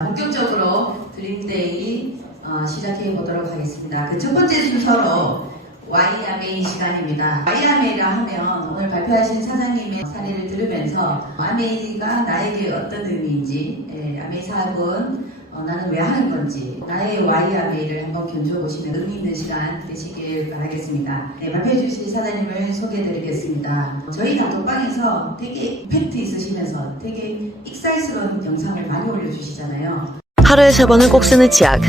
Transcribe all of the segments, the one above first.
본격적으로 드림데이 시작해 보도록 하겠습니다. 그 첫 번째 순서로 와이아메이 시간입니다. 와이아메이라 하면 오늘 발표하신 사장님의 사례를 들으면서 아메이가 나에게 어떤 의미인지, 아메이 사업은 나는 왜 하는 건지, 나의 와이아메이를 한번 견줘보시는 의미 있는 시간 되시길 바라겠습니다. 발표해 주실 사장님을 소개해 드리겠습니다. 저희 단톡방에서 되게 팩트 있으시면서 되게 익살스러운 영상을 많이 올려주시잖아요. 하루에 3번은 꼭 쓰는 치약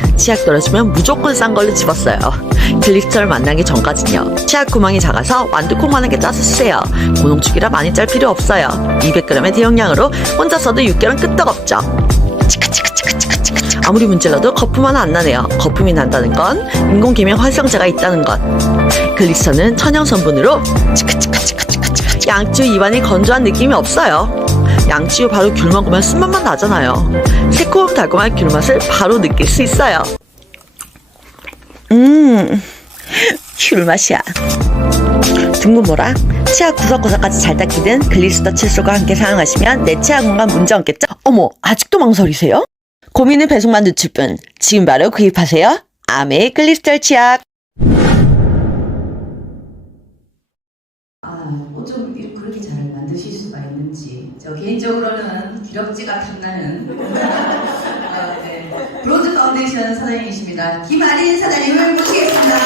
떨어지면 무조건 싼 걸로 집었어요. 글리스터를 만나기 전까진요. 치약 구멍이 작아서 완두콩만하게 짜서 쓰세요. 고농축이라 많이 짤 필요 없어요. 200g의 대용량으로 혼자 써도 6개월은 끄떡없죠. 치크치크치크치크치크. 아무리 문질러도 거품은 안 나네요. 거품이 난다는 건 인공기명 활성제가 있다는 것. 글리스터는 천연 성분으로 치크치크치크치크. 양주 입안이 건조한 느낌이 없어요. 양치유 바로 귤 먹으면 쓴맛만 나잖아요. 새콤 달콤한 귤 맛을 바로 느낄 수 있어요. 귤 맛이야. 둥근모락, 치아 구석구석까지 잘 닦이는 글리스터 칫솔과 함께 사용하시면 내 치아 공간 문제 없겠죠? 어머, 아직도 망설이세요? 고민은 배송만 늦출 뿐. 지금 바로 구입하세요. 아메이 글리스터 치약. 어쩜 그렇게 잘 만드실 수가 있는지. 저 개인적으로는 기럭지가 탐나는 브론즈 파운데이션 사장님이십니다. 김아린 사장님을 모시겠습니다.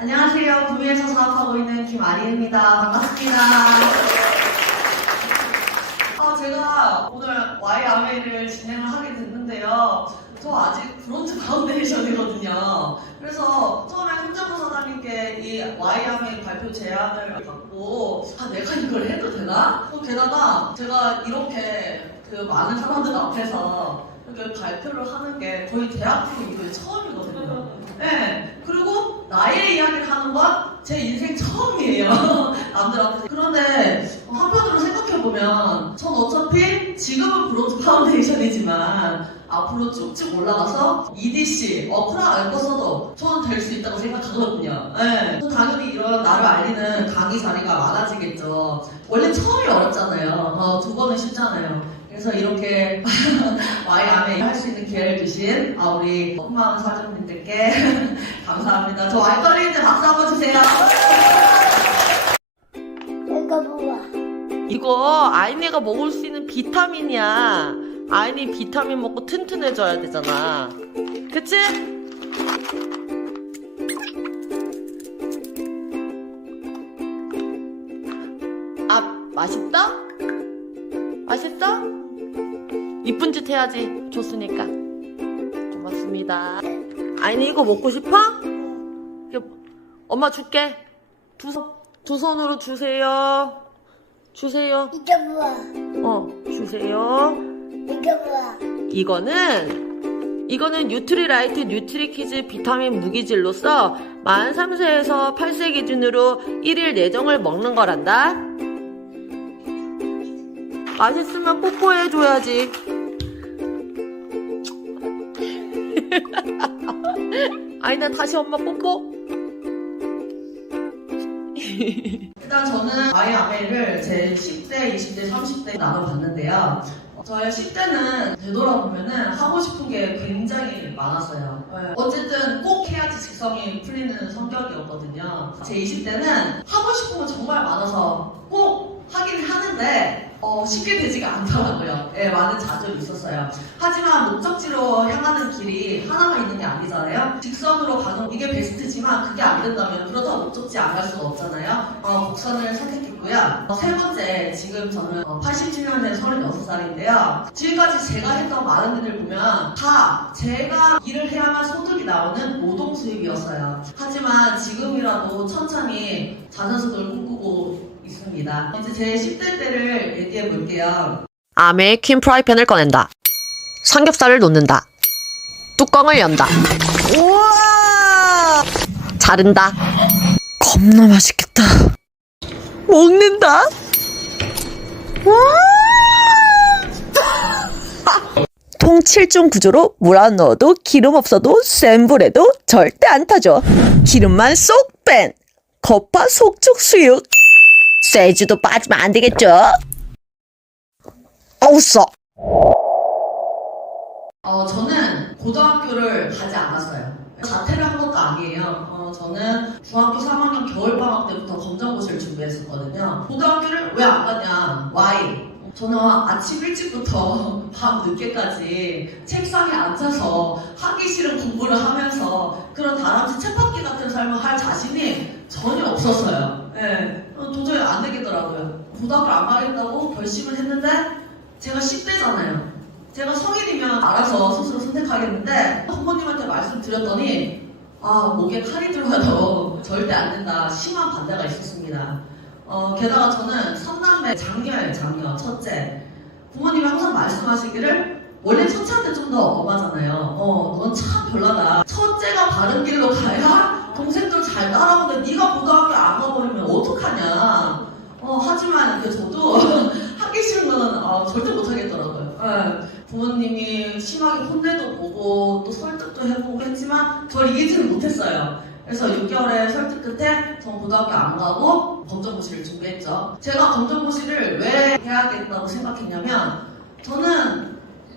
안녕하세요. 구미에서 사업하고 있는 김아린입니다. 반갑습니다. 제가 오늘 와이아메이를 진행을 하게 됐는데요. 저 아직 브론즈 파운데이션이거든요. 그래서 처음에 손정호 사장님께 이 와이아메이 발표 제안을 받고 내가 이걸 해도 되나? 게다가 제가 이렇게 많은 사람들 앞에서 이렇게 발표를 하는 게 거의 대학교 이후에 처음이거든요. 네. 그리고 나의 이야기를 하는 건 제 인생 처음이에요. 남들 앞에서. 그런데 한편으로 생각해보면 전 어차피 지금은 브론즈 파운데이션이지만 앞으로 쭉쭉 올라가서 EDC, 프라 알거 써도 저는 될 수 있다고 생각하거든요. 네. 당연히 이런 나를 알리는 강의 자리가 많아지겠죠. 원래 처음이 어렵잖아요. 2번은 쉽잖아요. 그래서 이렇게 와이아메이 할 수 있는 기회를 주신 우리 홍마음 사장님들께 감사합니다. 저 와이터리인데 박수 한번 주세요. 이거 뭐야? 이거 아이네가 먹을 수 있는 비타민이야. 아이네 비타민 먹고 튼튼해져야 되잖아. 그치? 맛있다? 맛있어? 이쁜 짓 해야지. 줬으니까. 고맙습니다. 아이네 이거 먹고 싶어? 엄마 줄게. 두 손으로 주세요. 주세요. 이게 뭐야? 주세요. 이게 뭐야? 이거는 뉴트리라이트 뉴트리키즈 비타민 무기질로서 만 3세에서 8세 기준으로 1일 4정을 먹는 거란다. 맛있으면 뽀뽀해줘야지. 아이나 다시 엄마 뽀뽀. 일단 저는 와이아메이를 제 10대, 20대, 30대 나눠봤는데요. 저의 10대는 되돌아보면은 하고 싶은 게 굉장히 많았어요. 어쨌든 꼭 해야지 직성이 풀리는 성격이었거든요. 제 20대는 하고 싶은 건 정말 많아서 꼭 하긴 하는데 쉽게 되지가 않더라고요. 많은 좌절이 있었어요. 하지만 목적지로 향하는 길이 하나만 있는 게 아니잖아요. 직선으로 가는 이게 베스트지만 그게 안 된다면 그렇다고 목적지 안 갈 수가 없잖아요. 곡선을 선택했고요. 세 번째, 지금 저는 87년생 36살인데요. 지금까지 제가 했던 많은 일을 보면 다 제가 일을 해야만 소득이 나오는 노동 수입이었어요. 하지만 지금이라도 천천히 자선수를 꿈꾸고 있습니다. 이제 제 10대 때를 얘기해 볼게요. 아메이 퀸 프라이팬을 꺼낸다. 삼겹살을 놓는다. 뚜껑을 연다. 우와! 자른다. 겁나 맛있겠다. 먹는다. 와! 통 7중 구조로 물 안 넣어도 기름 없어도 센 불에도 절대 안 타죠. 기름만 쏙 뺀 거파 속촉 수육. 쇠주도 빠지면 안 되겠죠? 어우 써. 저는 고등학교를 가지 않았어요. 자퇴를 한 것도 아니에요. 저는 중학교 3학년 겨울방학 때부터 검정고시를 준비했었거든요. 고등학교를 왜 안 갔냐? Why? 저는 아침 일찍부터 밤 늦게까지 책상에 앉아서 하기 싫은 공부를 하면서 그런 다람쥐 쳇바퀴 같은 삶을 할 자신이 전혀 없었어요. 네, 도저히 안 되겠더라고요. 고등학교를 안 가겠다고 결심을 했는데 제가 10대잖아요. 제가 성인이면 알아서 스스로 선택하겠는데 부모님한테 말씀드렸더니 목에 칼이 들어가도 절대 안 된다. 심한 반대가 있었습니다. 게다가 저는 3남매 장녀예요. 장녀, 첫째. 부모님이 항상 말씀하시기를 원래 첫째한테 좀 더 엄하잖아요. 넌 참 별나다. 첫째가 바른 길로 가야 동생들 잘 따라오는데 네가 고등학교 안 가버리면 어떡하냐. 하지만 저도 하기 싫은 건 절대 못하겠더라고요. 부모님이 심하게 혼내도 보고 또 설득도 해보고 했지만 저를 이기지는 못했어요. 그래서 6개월의 설득 끝에 전 고등학교 안 가고 검정고시를 준비했죠. 제가 검정고시를 왜 해야겠다고 생각했냐면 저는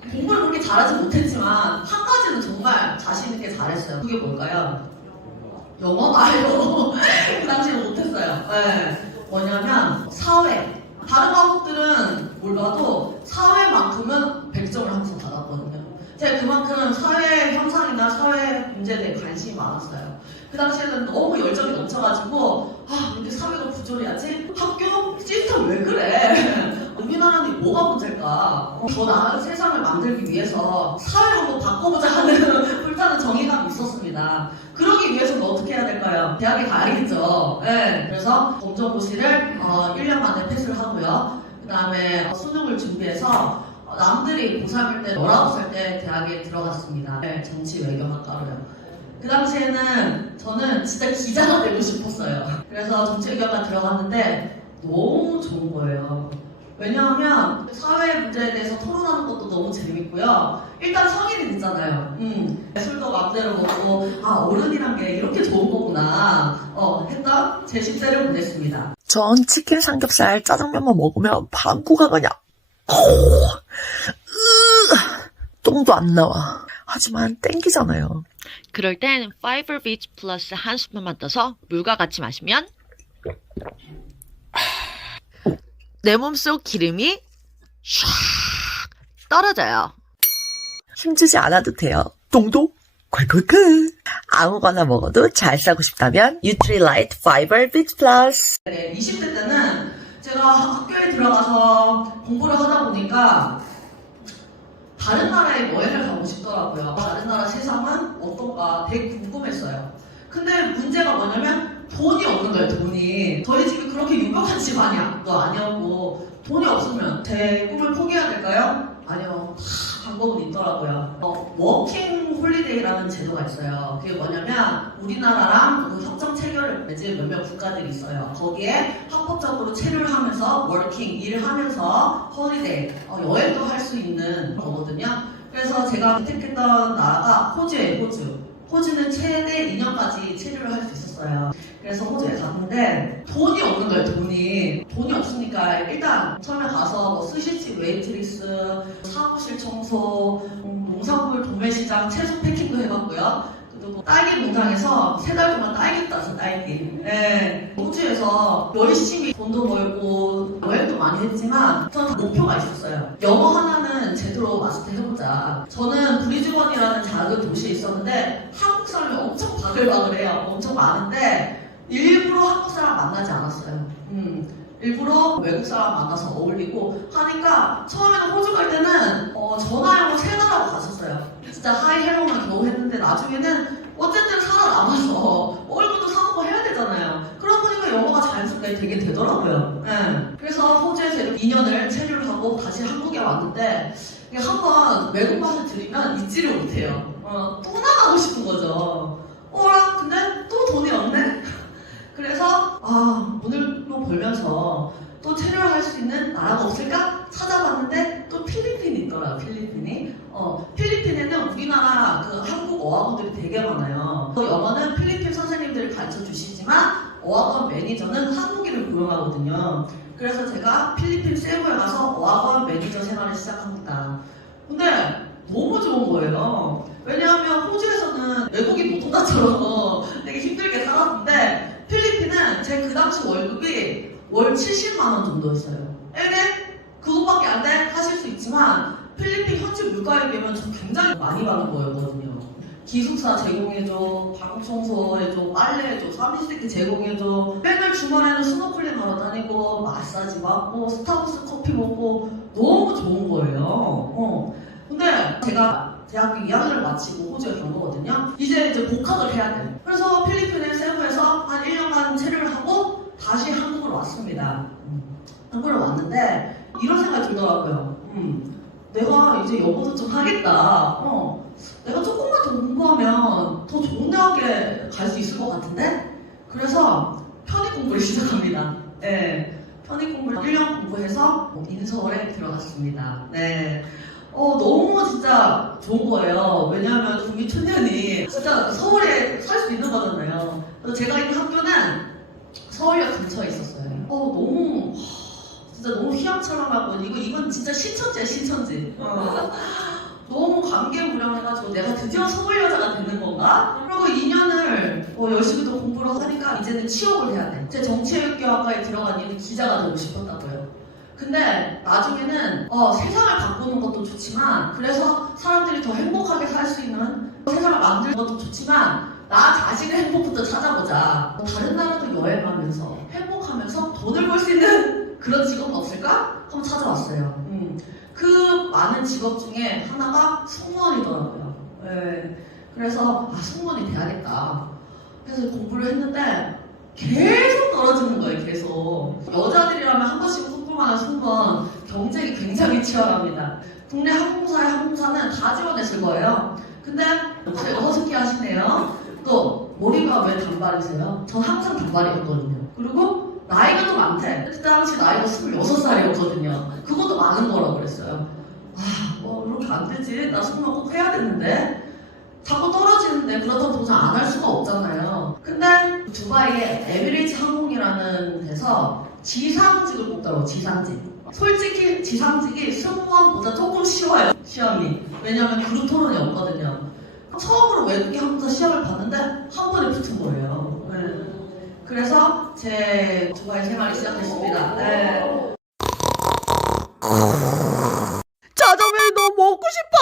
공부를 그렇게 잘하지 못했지만 한 가지는 정말 자신 있게 잘했어요. 그게 뭘까요? 영어? 영어. 그 당시에 못했어요. 네. 뭐냐면 사회. 다른 과목들은 몰라도 사회만큼은 100점을 항상 받았거든요. 제가 그만큼 사회 현상이나 사회 문제에 대해 관심이 많았어요. 그 당시에는 너무 열정이 넘쳐가지고 이렇게 사회가 부조리하지? 학교 시스템 왜 그래? 우리나라는 뭐가 문제일까? 더 나은 세상을 만들기 위해서 사회를 한번 바꿔보자 하는 불타는 정의감이 있었습니다. 그러기 위해서는 어떻게 해야 될까요? 대학에 가야겠죠. 네, 그래서 검정고시를 1년 만에 패스를 하고요. 그 다음에 수능을 준비해서 남들이 고3일 때 19살 때 대학에 들어갔습니다. 네, 정치 외교학과로요. 그 당시에는 저는 진짜 기자가 되고 싶었어요. 그래서 정치외교학과 들어갔는데 너무 좋은 거예요. 왜냐하면 사회 문제에 대해서 토론하는 것도 너무 재밌고요. 일단 성인이 됐잖아요. 술도 맘대로 먹고 어른이란 게 이렇게 좋은 거구나 했던 제 10대를 보냈습니다. 전 치킨 삼겹살 짜장면만 먹으면 방구가 그냥 똥도 안 나와. 하지만 땡기잖아요. 그럴 땐 파이버 비치 플러스 한 스푼만 떠서 물과 같이 마시면 내 몸속 기름이 샥 떨어져요. 힘주지 않아도 돼요. 똥도 콸콸콸. 아무거나 먹어도 잘 싸고 싶다면 뉴트리라이트 파이버 비치 플러스. 네, 20대 때는 제가 학교에 들어가서 공부를 하다 보니까 다른 나라에 여행을 가고 싶더라고요. 다른 나라 세상은 어떤가 되게 궁금했어요. 근데 문제가 뭐냐면 돈이 없는 거예요. 돈이. 저희 집이 그렇게 유명한 집안도 아니었고 돈이 없으면 제 꿈을 포기해야 될까요? 아니요. 다 방법은 있더라고요. 워킹 홀리데이라는 제도가 있어요. 그게 뭐냐면 우리나라랑 협정 체결을 맺은 몇몇 국가들이 있어요. 거기에 합법적으로 체류를 하면서 워킹, 일을 하면서 홀리데이, 여행도 할 수 있는 거거든요. 그래서 제가 선택했던 나라가 호주예요. 호주는 최대 2년까지 체류를 할 수 있었어요. 그래서 호주에 갔는데 돈이 없는 거예요. 돈이 없으니까 일단 처음에 가서 뭐 스시집 웨이트리스, 사무실 청소, 농산물 도매시장 채소 패킹도 해봤고요. 그리고 딸기 농장에서 3달 동안 딸기 따서 딸기. 네. 호주에서 열심히 돈도 벌고 여행도 많이 했지만 저는 목표가 있었어요. 영어 하나는 제대로 마스터해보자. 저는 브리즈번이라는 작은 도시에 있었는데 한국 사람이 엄청 바글바글해요. 엄청 많은데 일부러 한국 사람 만나지 않았어요. 일부러 외국 사람 만나서 어울리고 하니까 처음에는 호주 갈 때는 전화영어 3나라고 갔었어요. 진짜 하이 헬로만 겨우 했는데 나중에는 어쨌든 살아남아서 얼굴도 사먹고 해야 되잖아요. 그러고 보니까 영어가 자연스럽게 되게 되더라고요. 네. 그래서 호주에서 이렇게 2년을 체류를 하고 다시 한국에 왔는데 한번 외국 맛을 들이면 잊지를 못해요. 또 나가고 싶은 거죠. 근데 또 돈이 없네? 그래서 오늘도 벌면서 또 체류를 할 수 있는 나라가 없을까? 찾아봤는데 또 필리핀이 있더라고요. 필리핀이. 어학원 매니저는 한국인을 고용하거든요. 그래서 제가 필리핀 세부에 가서 어학원 매니저 생활을 시작합니다. 근데 너무 좋은 거예요. 왜냐하면 호주에서는 외국인 노동자처럼 되게 힘들게 살았는데 필리핀은 제 그 당시 월급이 월 70만 원 정도였어요. 그것밖에 안 돼? 하실 수 있지만 필리핀 현지 물가에 비하면 저 굉장히 많이 받는 거였거든요. 기숙사 제공해줘, 방콕 청소해줘, 빨래해줘, 삼시세끼 제공해줘, 맨날 주말에는 스노클링 하러 다니고 마사지 받고 스타벅스 커피 먹고 너무 좋은 거예요. 근데 제가 대학교 2학년을 마치고 호주에 간 거거든요. 이제 복학을 해야 돼. 그래서 필리핀의 세부에서 한 1년간 체류를 하고 다시 한국으로 왔습니다. 한국으로 왔는데 이런 생각이 들더라고요. 내가 이제 영어도 좀 하겠다. 내가 조금만 더 공부하면 더 좋은 대학에 갈 수 있을 것 같은데? 그래서 편입 공부를 시작합니다. 네, 편입 공부를 1년 공부해서 인서울에 들어갔습니다. 네. 너무 진짜 좋은 거예요. 왜냐하면 국민 청년이 진짜 서울에 살 수 있는 거잖아요. 그래서 제가 있는 학교는 서울역 근처에 있었어요. 진짜 너무 휘황찬란하고 이건 진짜 신천지야, 신천지. 너무 감개무량해가지고 내가 드디어 서울 여자가 되는 건가? 그리고 2년을 열심히 또 공부를 하니까 이제는 취업을 해야 돼. 제 정치외교학과에 들어간 이유는 기자가 되고 싶었다고요. 근데 나중에는 세상을 바꾸는 것도 좋지만 그래서 사람들이 더 행복하게 살 수 있는 세상을 만드는 것도 좋지만 나 자신의 행복부터 찾아보자. 다른 나라도 여행하면서 행복하면서 돈을 벌 수 있는 그런 직업은 없을까? 한번 찾아왔어요. 그 많은 직업 중에 하나가 승무원이더라고요. 네. 그래서 승무원이 돼야겠다. 그래서 공부를 했는데 계속 떨어지는 거예요. 계속. 여자들이라면 한 번씩 꿈꿀만한 승무원 경쟁이 굉장히 치열합니다. 국내 항공사는 다 지원했을 거예요. 근데 허스키 하시네요. 또 머리가 왜 단발이세요? 전 항상 단발이었거든요. 그리고 나이가 더 많대. 그때 당시 나이가 26살이었거든요. 그것도 많은 거라고 그랬어요. 이렇게 안 되지. 나 승무원 꼭 해야 되는데. 자꾸 떨어지는데 그렇다고 도저히 안 할 수가 없잖아요. 근데 두바이에 에미레이츠 항공이라는 데서 지상직을 뽑더라고. 지상직. 솔직히 지상직이 승무원보다 조금 쉬워요. 시험이. 왜냐면 그룹 토론이 없거든요. 처음으로 외국인 항공사 시험을 봤는데 한 번에 붙은 거예요. 네. 그래서 제 두바이 생활이 시작됐습니다. 네. 짜장면이 너무 먹고 싶어!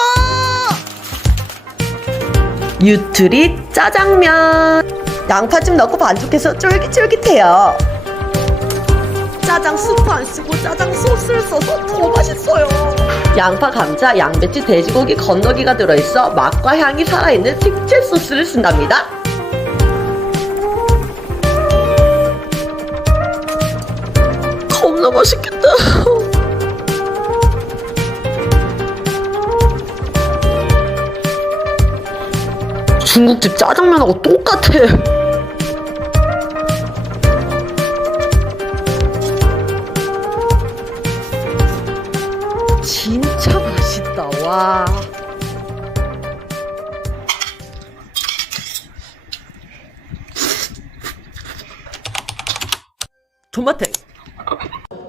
유트리 짜장면. 양파즙 넣고 반죽해서 쫄깃쫄깃해요. 짜장 스프 안 쓰고 짜장 소스를 써서 더 맛있어요. 양파, 감자, 양배추, 돼지고기 건더기가 들어있어 맛과 향이 살아있는 특제 소스를 쓴답니다. 겁나 맛있겠다. 중국집 짜장면하고 똑같아. 진짜 맛있다. 와. 존맛해.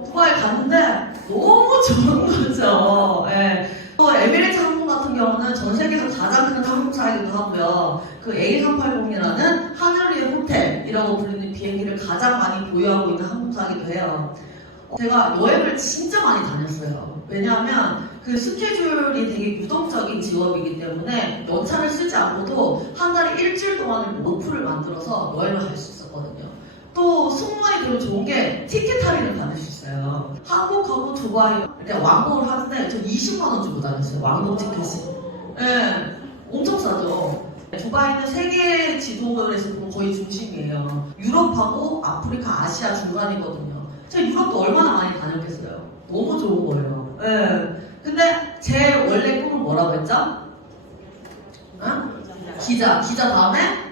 두바이 갔는데 너무 좋은 거죠. 예. 또 에미레이트 항공 같은 경우는 전 세계에서 가장 큰 항공사이기도 하고요. 그 A380이라는 하늘 위의 호텔이라고 불리는 비행기를 가장 많이 보유하고 있는 항공사이기도 해요. 제가 여행을 진짜 많이 다녔어요. 왜냐하면 그 스케줄이 되게 유동적인 직업이기 때문에 연차를 쓰지 않고도 한 달에 일주일 동안을 오프를 만들어서 여행을 갈 수 있었거든요. 또 승무원이 되면 좋은 게 티켓 할인을 받을 수 있어요. 한국하고 두바이 이렇게 왕복을 하는데 저 20만 원 주고 다녔어요. 왕복 티켓이. 네, 엄청 싸죠. 두바이는 세계 지도에서 보면 거의 중심이에요. 유럽하고 아프리카, 아시아 중간이거든요. 제가 유럽도 얼마나 많이 다녔겠어요. 너무 좋은 거예요. 네. 근데 제 원래 꿈은 뭐라고 했죠? 기자 다음에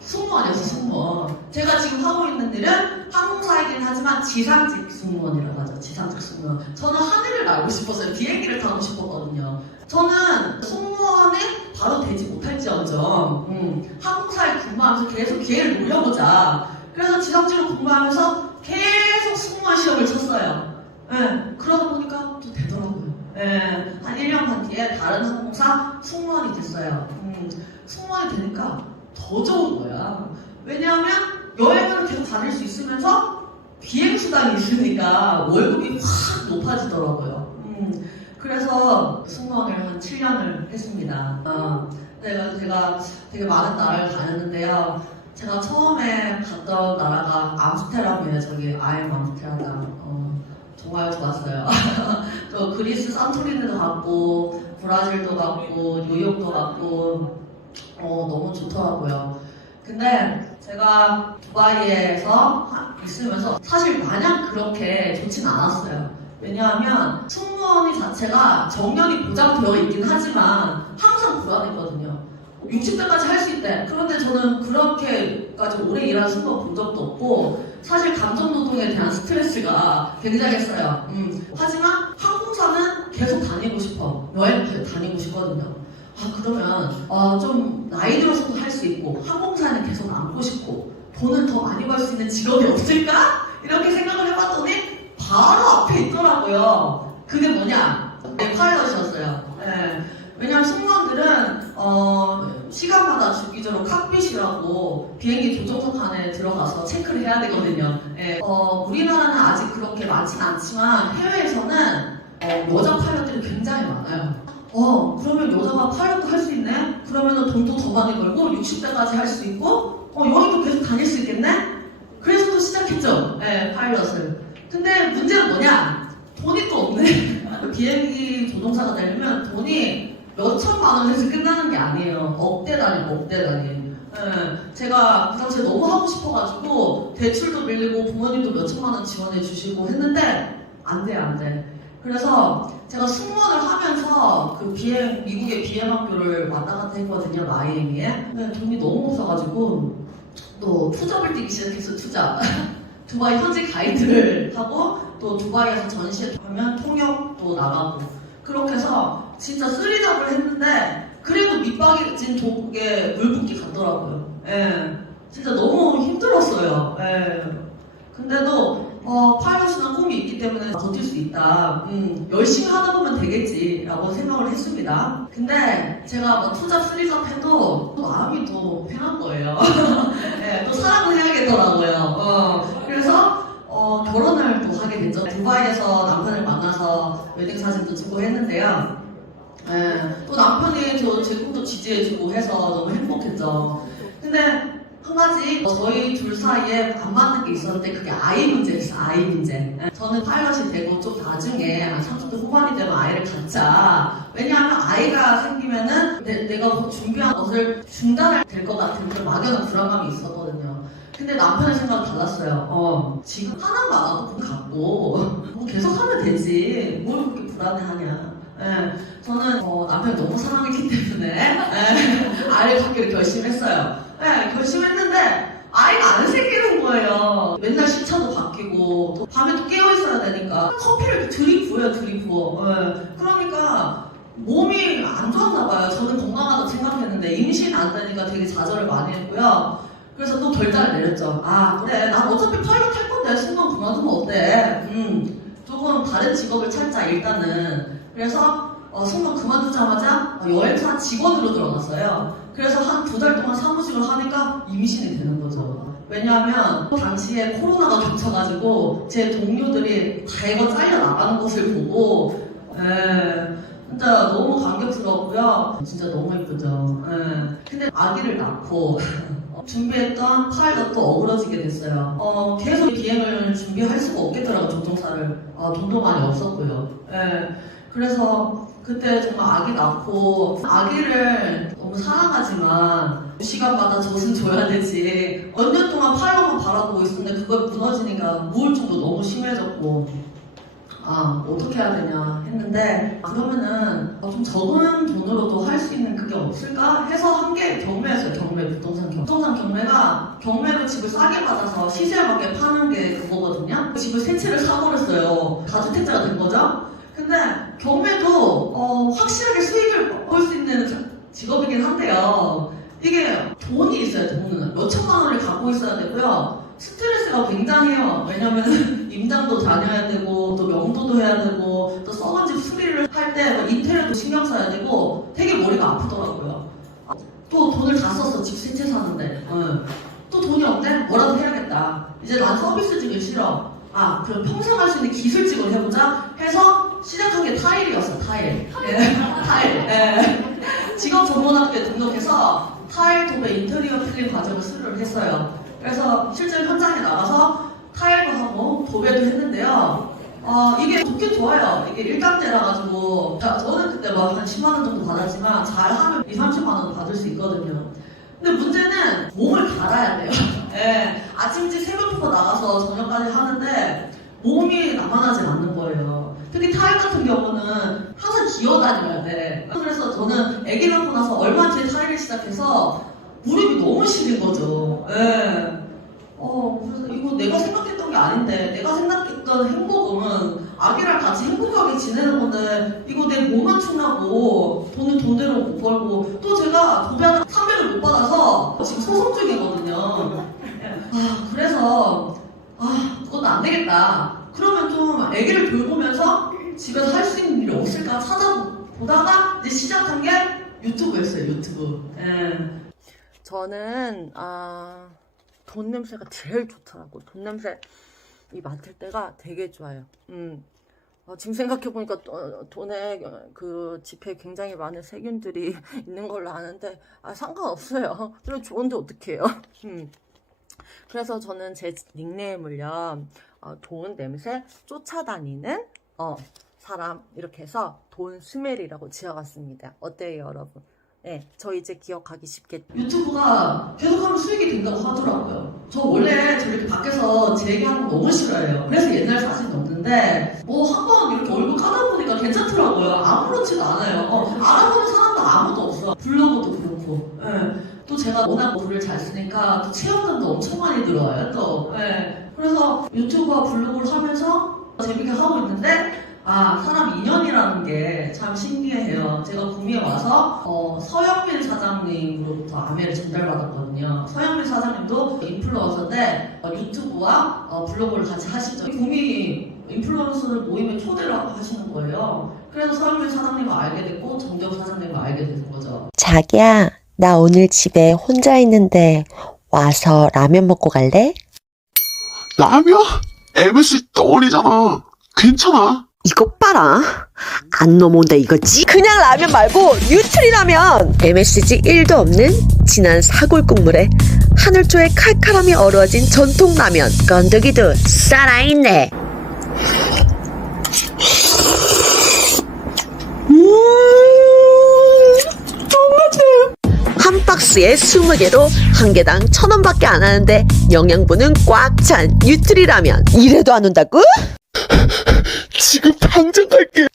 승무원이었어, 승무원. 제가 지금 하고 있는 일은 항공사이긴 하지만 지상직 승무원이라고 하죠. 지상직 승무원. 저는 하늘을 날고 싶었어요. 비행기를 타고 싶었거든요. 저는 승무원이 바로 되지 못할지언정 항공사에 근무하면서 계속 기회를 노려보자. 그래서 주석지로 공부하면서 계속 승무원 시험을 쳤어요. 예, 그러다 보니까 또 되더라고요. 예, 한 1년 반 뒤에 다른 항공사 승무원이 됐어요. 승무원이 되니까 더 좋은 거야. 왜냐하면 여행을 계속 다닐 수 있으면서 비행수단이 있으니까 월급이 확 높아지더라고요. 그래서 승무원을 한 7년을 했습니다. 제가 되게 많은 나라를 다녔는데요. 제가 처음에 갔던 나라가 암스테르담이에요. 저기 아임 암스테르담. 정말 좋았어요. 저 그리스 산토리니도 갔고 브라질도 갔고 뉴욕도 갔고 너무 좋더라고요. 근데 제가 두바이에서 있으면서 사실 마냥 그렇게 좋진 않았어요. 왜냐하면 승무원이 자체가 정년이 보장되어 있긴 하지만 항상 불안했거든요. 60대까지 할 수 있대. 그런데 저는 그렇게까지 오래 일하는 승무원 본 적도 없고 사실 감정노동에 대한 스트레스가 굉장했어요. 하지만 항공사는 계속 다니고 싶어. 여행 계속 다니고 싶거든요. 그러면 좀 나이 들어서도 할 수 있고 항공사는 계속 남고 싶고 돈을 더 많이 벌 수 있는 직업이 없을까? 이렇게 생각을 해봤더니 바로 앞에 있더라고요. 그게 뭐냐? 파일럿이었어요. 네. 왜냐면 승무원들은 시간마다 주기적으로 칵핏이라고 비행기 조종석 안에 들어가서 체크를 해야 되거든요. 네. 우리나라는 아직 그렇게 많진 않지만 해외에서는 여자 파일럿들이 굉장히 많아요. 그러면 여자가 파일럿도 할 수 있네? 그러면 돈도 더 많이 벌고 60대까지 할 수 있고 여기도 계속 다닐 수 있겠네? 그래서 또 시작했죠. 네, 파일럿을. 근데 문제는 뭐냐? 돈이 또 없네. 비행기 조종사가 되려면 돈이 몇 천만 원에서 끝나는 게 아니에요. 억대 단위고 억대 단위. 네, 제가 그 당시에 너무 하고 싶어가지고 대출도 밀리고 부모님도 몇 천만 원 지원해 주시고 했는데 안 돼. 그래서 제가 승무원을 하면서 그 미국의 비행학교를 왔다 갔다 했거든요, 마이애미에. 근데 돈이 너무 없어가지고 또 투잡을 뛰기 시작했어요, 투잡. 두바이 현지 가이드를 하고 또 두바이에서 전시회 하면 통역도 나가고 그렇게 해서 진짜 쓰리잡을 했는데 그래도 밑박이진 독에 물붓기 같더라고요. 예, 진짜 너무 힘들었어요. 예. 근데도 파일럿이나 꿈이 있기 때문에 버틸 수 있다. 열심히 하다 보면 되겠지라고 생각을 했습니다. 근데 제가 뭐 투잡, 쓰리잡 해도 또 마음이 또 편한 거예요. 네, 또 사랑을 해야겠더라고요. 그래서 결혼을 또 하게 됐죠. 두바이에서 남편을 만나서 웨딩 사진도 찍고 했는데요. 또 남편이 제 꿈도 지지해주고 해서 너무 행복했죠. 근데 한 가지 저희 둘 사이에 안 맞는 게 있었는데 그게 아이 문제였어요. 아이 문제. 저는 파일럿이 되고 좀 나중에 한 30대 후반이 되면 아이를 갖자. 왜냐하면 아이가 생기면은 내가 준비한 것을 중단할 될 것 같은 그런 막연한 불안감이 있었거든요. 근데 남편의 생각은 달랐어요. 지금 하나만 나도 돈 갖고 계속 하면 되지. 뭘 그렇게 불안해하냐. 저는 남편을 너무 사랑했기 때문에 아이를 갖기로 결심했어요. 결심했는데 아이가 안 생기는 거예요. 맨날 시차도 바뀌고 또 밤에 또 깨어 있어야 되니까 커피를 들이부어요. 그러니까 몸이 안 좋았나 봐요. 저는 건강하다고 생각했는데 임신 안 되니까 되게 좌절을 많이 했고요. 그래서 또 결단을 내렸죠. 그래, 난 어차피 파일럿 할 건데 승무원 그만두면 어때? 조금 다른 직업을 찾자 일단은. 그래서 승무원 그만두자마자 여행사 직원으로 들어갔어요. 그래서 한 2달 동안 사무직을 하니까 임신이 되는 거죠. 왜냐하면 당시에 코로나가 겹쳐가지고 제 동료들이 다 이거 잘려 나가는 것을 보고 진짜 너무 감격스러웠고요. 진짜 너무 예쁘죠. 근데 아기를 낳고 준비했던 파일럿도 어우러지게 됐어요. 계속 비행을 준비할 수가 없겠더라고요, 조종사를. 돈도 많이 없었고요. 그래서 그때 정말 아기 낳고 아기를 너무 사랑하지만 시간마다 젖은 줘야 되지. 몇 년 동안 파일럿만 바라보고 있었는데 그걸 무너지니까 우울증도 너무 심해졌고 어떻게 해야 되냐 했는데 그러면은 좀 적은 돈으로도 할 수 있는 그게 없을까 해서 한 게 경매였어요. 부동산 경매가 경매로 집을 싸게 받아서 시세에 맞게 파는 게 그거거든요. 집을 3채를 사버렸어요. 다주택자가 된 거죠. 근데 경매도 확실하게 수익을 볼 수 있는 직업이긴 한데요. 이게 돈이 있어야 돼. 돈은 몇 천만 원을 갖고 있어야 되고요. 스트레스 스트레스가 굉장해요. 왜냐면 임장도 다녀야 되고 또 명도도 해야 되고 또 썩은 집 수리를 할 때 인테리어도 신경 써야 되고 되게 머리가 아프더라고요. 또 돈을 다 썼어. 집 세 채 사는데. 또 돈이 없네? 뭐라도 해야겠다. 이제 난 서비스직이 싫어. 그럼 평생 할 수 있는 기술직을 해보자 해서 시작한 게 타일이었어. 타일. 타일. 직업 전문학교에 등록해서 타일 도배 인테리어 필링 과정을 수료를 했어요. 그래서 실제 현장에 나가서 타일도 하고 도배도 했는데요. 이게 좋긴 좋아요. 이게 1단계라 가지고 저는 그때 막 한 10만 원 정도 받았지만 잘하면 2, 30만 원 받을 수 있거든요. 근데 문제는 몸을 갈아야 돼요. 예, 아침 일찍 새벽부터 나가서 저녁까지 하는데 몸이 남아나지 않는 거예요. 특히 타일 같은 경우는 항상 기어다녀야 돼. 그래서 저는 아기 낳고 나서 얼마 뒤에 타일을 시작해서 무릎이 너무 시린 거죠. 예. 그래서 이거 내가 생각했던 게 아닌데, 내가 생각했던 행복은 아기랑 같이 행복하게 지내는 건데, 이거 내 몸만 축나고, 돈은 돈대로 못 벌고, 또 제가 도배하다 300을 못 받아서 지금 소송 중이거든요. 그래서, 그것도 안 되겠다. 그러면 좀 아기를 돌보면서 집에서 할 수 있는 일이 없을까 찾아보다가 이제 시작한 게 유튜브였어요, 유튜브. 예. 저는 돈 냄새가 제일 좋더라고. 돈 냄새 이 맡을 때가 되게 좋아요. 지금 생각해보니까 돈에 그 지폐에 굉장히 많은 세균들이 있는 걸로 아는데 상관없어요. 그래 좋은데 어떡해요. 그래서 저는 제 닉네임을요 돈 냄새 쫓아다니는 사람 이렇게 해서 돈 스멜이라고 지어봤습니다. 어때요 여러분? 네, 저 이제 기억하기 쉽겠죠. 유튜브가 계속하면 수익이 된다고 하더라고요. 저 원래 저렇게 밖에서 제 얘기하는 거 너무 싫어해요. 그래서 옛날 사진이 없는데 한번 이렇게 얼굴 까다보니까 괜찮더라고요. 아무렇지도 않아요. 알아보는 사람도 아무도 없어. 블로그도 그렇고. 또 제가 워낙 글을 잘 쓰니까 또 체험단도 엄청 많이 들어와요. 또. 그래서 유튜브와 블로그를 하면서 재밌게 하고 있는데 사람 인연이라는 게 참 신기해요. 제가 구미에 와서 서영민 사장님으로부터 아메를 전달받았거든요. 서영민 사장님도 인플루언서인데 유튜브와 블로그를 같이 하시죠. 구미 인플루언서를 모임에 초대를 하시는 거예요. 그래서 서영민 사장님을 알게 됐고 정재욱 사장님을 알게 된 거죠. 자기야, 나 오늘 집에 혼자 있는데 와서 라면 먹고 갈래? 라면? MSG 덩어리잖아. 괜찮아. 이것 봐라. 안 넘어온다 이거지? 그냥 라면 말고 뉴트리 라면! MSG 1도 없는 진한 사골 국물에 하늘초의 칼칼함이 어우러진 전통 라면. 건더기도 살아있네. 한 박스에 20개로 한 개당 1,000원밖에 안 하는데 영양분은 꽉 찬 뉴트리 라면. 이래도 안 온다고? 지금 당장 갈게.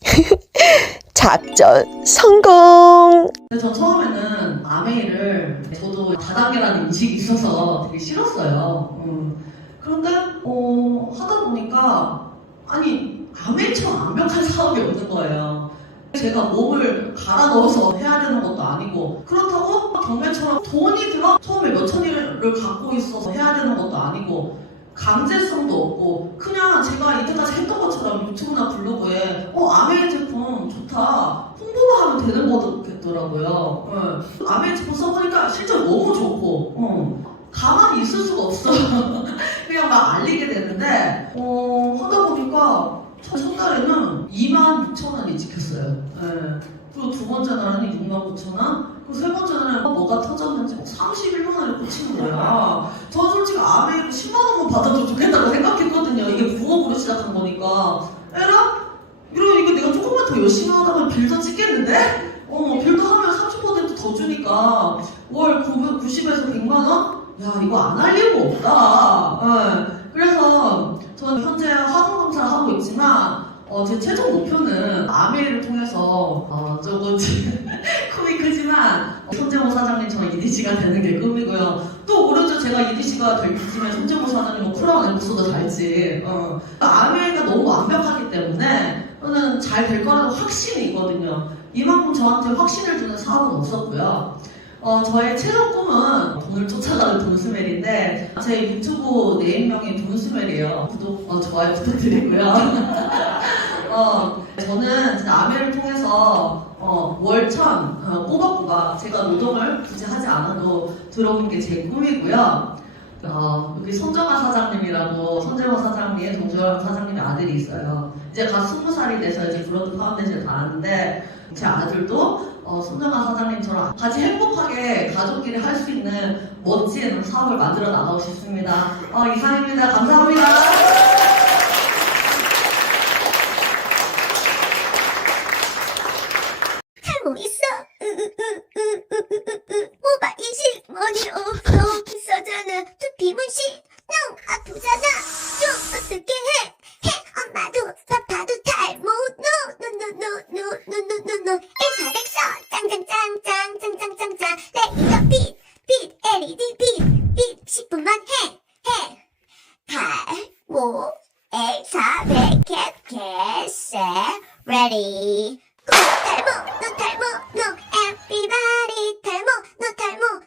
작전 성공. 전 처음에는 아메이를 저도 다단계라는 인식이 있어서 되게 싫었어요. 그런데 하다 보니까 아메이처럼 완벽한 사업이 없는 거예요. 제가 몸을 갈아 넣어서 해야 되는 것도 아니고 그렇다고 경매처럼 돈이 들어 처음에 몇천일을 갖고 있어서 해야 되는 것도 아니고 강제성도 없고 그냥 제가 이때까지 했던 것처럼 유튜브나 블로그에 아메이 제품 좋다 홍보만 하면 되는 거겠더라고요. 아메이 제품 써보니까 실제로 너무 좋고 가만히 있을 수가 없어. 그냥 막 알리게 되는데 하다 보니까 첫 달에는 26,000원이 찍혔어요. 그리고 두 번째 날에는 69,000원, 그리고 세 번째 날에는 뭐가 터졌는지 31만 원을 꽂히는 거야. 전 솔직히 아메이로 10만 원만 받아도 좋겠다고 생각했거든요. 이게 부업으로 시작한 거니까. 이거 내가 조금만 더 열심히 하다가 빌더 찍겠는데? 빌더 하면 30% 더 주니까 월 90에서 100만 원? 야, 이거 안 할 이유가 없다. 그래서 저는 현재 화공검사를 하고 있지만 제 최종 목표는 아메이를 통해서 조금 꿈이 크지만 손재모 사장님 저는 EDC가 되는 게 꿈이고요. 또 모르죠. 제가 EDC가 될 팀에 손재모 사장님은 쿨하고 엠보스도 달지. 아메이가 너무 완벽하기 때문에 저는 잘 될 거라는 확신이 있거든요. 이만큼 저한테 확신을 주는 사업은 없었고요. 저의 최종 꿈은 돈을 쫓아가는 돈스멜인데 제 유튜브 네임명이 돈스멜이에요. 구독, 좋아요 부탁드리고요. 저는 진짜 아메를 통해서 월 1,000 꼬박꼬박 제가 노동을 굳이 하지 않아도 들어오는 게 제 꿈이고요. 여기 손정아 사장님이라고 손재원 사장님, 동조영 사장님의 아들이 있어요. 이제 갓 20살이 돼서 이제 브로드 파운데이션을 다하는데 제 아들도 손정아 사장님처럼 같이 행복하게 가족끼리 할 수 있는 멋진 사업을 만들어 나가고 싶습니다. 이상입니다. 감사합니다. 탈모 있어? 모발 이식 머리 없어 비싸잖아. 두피 문신 너무 아프잖아. 좀 어떻게 해? 엄마도 파파도 탈모 노노노노노노노노노 1800선 짱짱짱짱짱짱짱짱 레이저 빛 LED 빛 10분만 해 탈모 1400 ready no 탈모 no everybody 탈모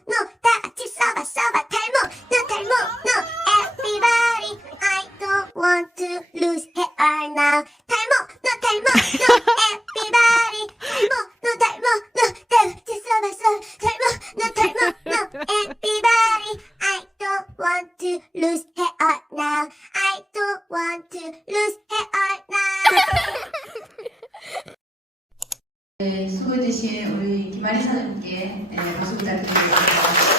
no 다 같이 써봐 탈모 no 탈모 no everybody I don't want to lose hair now 탈모 no everybody 탈모 no 다 같이 써봐 탈모 no everybody I don't want to lose hair now I don't want to lose hair now 네, 수고해주신 우리 김아리 사장님께 박수 부탁드리겠습니다.